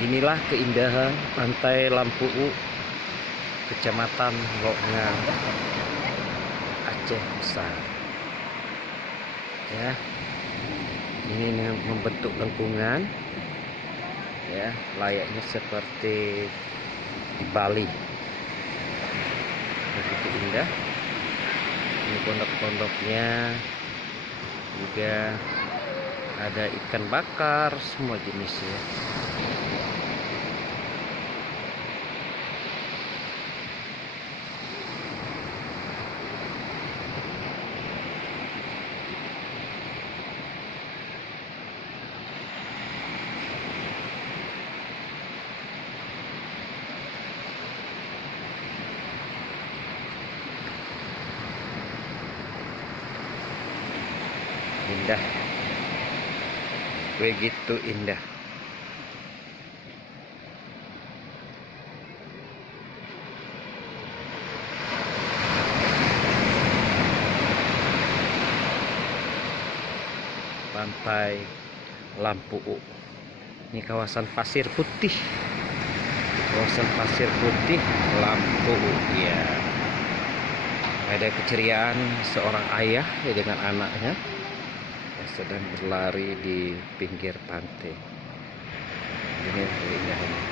Inilah keindahan Pantai Lampu'u, Kecamatan Lokngan, Aceh Besar. Ya, ini membentuk lengkungan, ya, layaknya seperti di Bali. Begitu indah. Ini pondok-pondoknya juga ada ikan bakar, semua jenisnya. Indah, begitu indah. Pantai Lampu'u. Ini kawasan pasir putih. Kawasan pasir putih Lampu'u. Ya. Ada keceriaan seorang ayah dengan anaknya yang sedang berlari di pinggir pantai. Ini keindahannya.